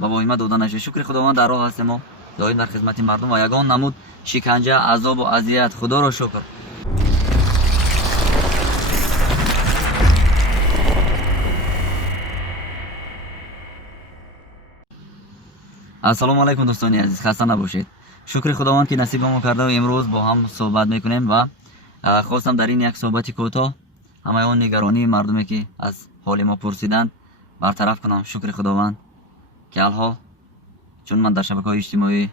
ба воҳима дода нашавад. шукри худованд дар роҳ ҳастем мо доим дар хизмати мардум ва ягон намуд шиканҷа, азобу азият. худоро шукр. ассалому алайкум дӯстони азиз, хаста набошед. шукри худованд ки насибамо кардав имрӯз бо ҳам суҳбат мекунем ва хостам дар ин як суҳбати кӯтоҳ ҳамаи он нигаронии мардуме ки аз ҳоли мо пурсиданд бартараф кунам. шукри худованд ки алҳол чун ман дар шабакаҳои иҷтимоӣ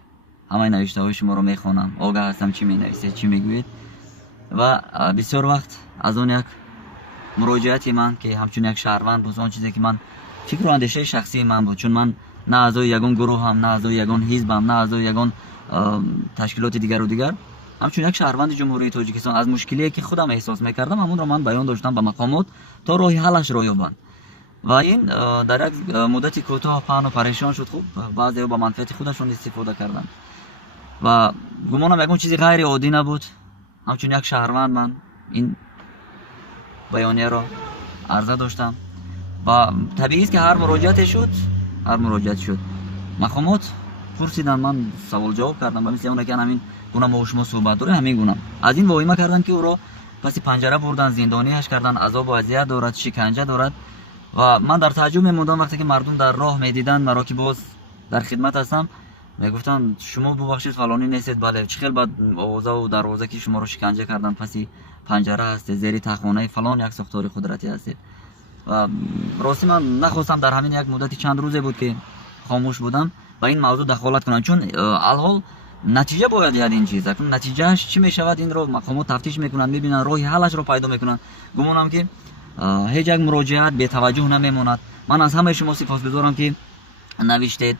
ҳамаи навиштаҳои шуморо мехонам, огаҳ ҳастам чӣ менависед, чӣ мегӯед ва бисёр вақт аз он як муроҷиати ман ки ҳамчун як шаҳрванд буд, он чизе ки ман фикру андешаи шахсии ман буд, чун ман на аъзои ягон гурӯҳам, на аъзои ягон ҳизбам, на аъзои ягон ташкилоти дигару дигар, ҳамчун як шаҳрванди ҷумҳурии Тоҷикистон аз мушкилие ки худам эҳсос мекардам ҳамонро ман баён доштам ба мақомот то роҳи ҳаллашро ёбанд. ва ин дар як муддати кӯтоҳ паҳну парешон шуд. Хуб баъзеҳо ба манфиати худашон истифода карданд ва гумонам ягон чизи ғайри оддӣ набуд. ҳамчун як шаҳрванд ман ин баёнияро арза доштам ва табиист ки ҳар муроҷиате шуд мақомот пурсиданд, ман савол-ҷавоб кардам ба мисли оне ки ҳамин гуна мо шумо суҳбат дорем, ҳамин гуна аз ин воҳима карданд ки ӯро паси панҷара бурданд, зиндониаш карданд, азобу азият дорад, шиканҷа дорад ва ман дар тааҷҷуб мемондам вақте ки мардум дар роҳ медиданд маро ки боз дар хидмат ҳастам, мегуфтанд шумо бубахшед фалонӣ нестед, бале чӣ хел бад овозаву дарвоза ки шуморо шиканҷа карданд, паси панҷара ҳастед, зери таххонаи фалон як сохтори қудратӣ ҳастед. ва рости ман нахостам дар ҳамин як муддати чанд рӯзе буд ки хомӯш будам ба ин мавзӯъ дахолат кунам, чун алҳол натиҷа бояд диҳад ин чиз. акнун натиҷааш чӣ мешавад, инро мақомот тафтиш мекунанд, мебинанд, роҳи ҳаллашро пайдо мекунанд. гумонам ки ҳеҷ як муроҷиат бетаваҷҷӯҳ намемонад. ман аз ҳамаи шумо сипосгузорам ки навиштед.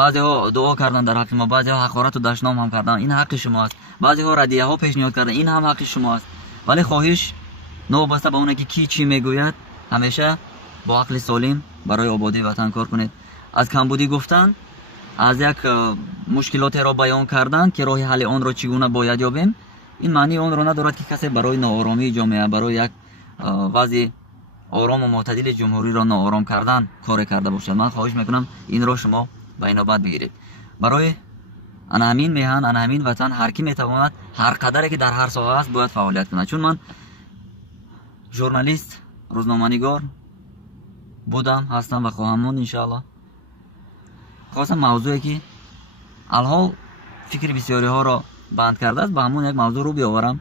баъзеҳо дуо карданд дар ҳаққи мо, баъзеҳо ҳақорату дашном ҳам карданд, ин ҳаққи шумо аст. баъзеҳо радияҳо пешниҳод карданд, ин ҳам ҳаққи шумо аст. вале хоҳиш новобаста ба оне ки кӣ чӣ мегӯяд, ҳамеша бо ақли солим барои ободии ватан кор кунед. аз камбудӣ гуфтан, аз як мушкилотеро баён кардан ки роҳи ҳалли онро чӣ гуна бояд ёбем, ин маънии онро надорад ки касе барои нооромии ҷомеа, барои як вазъи орому мӯътадили ҷумҳуриро ноором кардан коре карда бошад. ман хоҳиш мекунам инро шумо ба инобат бигиред. барои ана ҳамин меҳан, ана ҳамин ватан ҳар кӣ метавонад ҳар қадаре ки дар ҳар соҳа аст бояд фаъолият кунад. чун ман журналист, рӯзноманигор будам, ҳастам ва хоҳам монд иншааллоҳ. хостам мавзӯе ки алҳол фикри бисёриҳоро банд кардааст ба ҳамон як мавзӯъ рӯ биоварам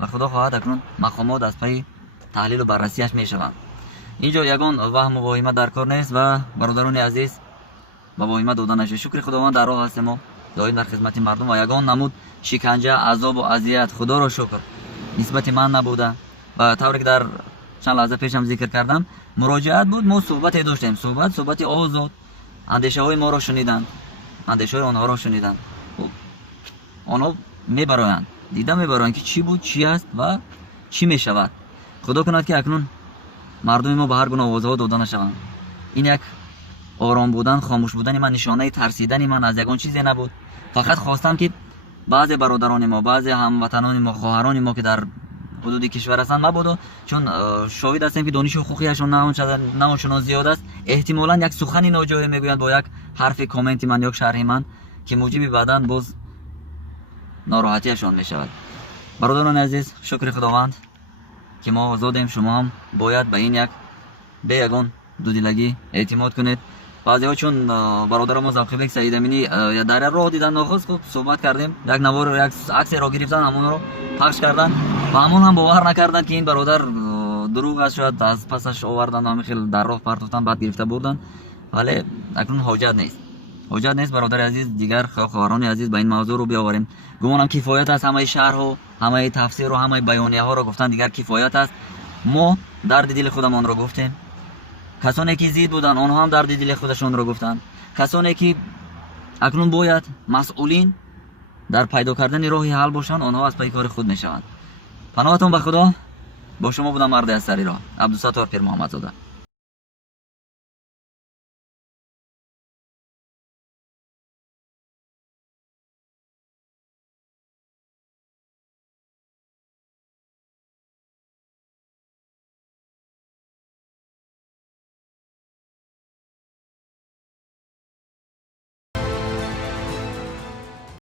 ва худо хоҳад акнун мақомот аз пайи таҳлилу баррасиаш мешаванд. инҷо ягон ваҳму воҳима дар кор нест ва бародарони азиз ба воҳима дода нашавед. шукри худованд дар роҳ ҳастем мо доим дар хизмати мардум ва ягон намуд шиканҷа, азобу азият, худоро шукр, нисбати ман набуда. ва тавре ки дар чанд лаҳза пешам зикр кардам, муроҷиат буд, мо суҳбате доштем, суҳбати озод, андешаҳои моро шуниданд, андешаҳои онҳоро шуниданд. онҳо мебароянд, дида мебароянд ки чӣ буд, чӣ аст ва чӣ мешавад. худо кунад ки акнун мардуми мо ба ҳар гуна овозаҳо дода нашаванд. ин як ором будан, хомӯш будани ман нишонаи тарсидани ман аз ягон чизе набуд. фақат хостам ки баъзе бародарони мо, баъзе ҳамватанони мо, хоҳарони мо ки дар ҳудуди кишвар ҳастанд мабодо, чун шоҳид ҳастем ки дониши ҳуқуқияшон на ончунон зиёд аст, эҳтимолан як сухани ноҷое мегӯянд бо як ҳарфи комменти ман ё шарҳи ман ки муҷиби баъдан боз нороҳатияшон мешавад. бародарони азиз, шукри худованд ки мо озодем. шумо ҳам бояд ба ин як бе ягон дудилагӣ эътимод кунед. баъзеҳо чун бародарамо завқибек саидаминӣ дар роҳ дидан нохуст, хуб суҳбат кардем, як навор як аксеро гирифтан, ҳамонро пахш кардан ва ҳамон ҳам бовар накарданд ки ин бародар дурӯғ аст, шояд аз пасаш овардан ҳамин хел дар роҳ партофтан баъд гирифта бурдан. вале акнун ҳоҷат нест бародари азиз, дигар хоҳарони азиз ба ин мавзӯъ ро биоварем. гумонам кифоят аст, ҳамаи шарҳу ҳамаи тафсиру ҳамаи баёнияҳоро гуфтан, дигар кифоят аст. мо дарди дили худамонро гуфтем. касоне ки зид буданд онҳо ҳам дарди дили худашонро гуфтанд. касоне ки акнун бояд масъулин дар пайдо кардани роҳи ҳал бошанд, онҳо аз пайи кори худ мешаванд. паноҳатон ба худо. бо шумо будам марди аз сари роҳ. Абдусаттор Пирмухаммадзода.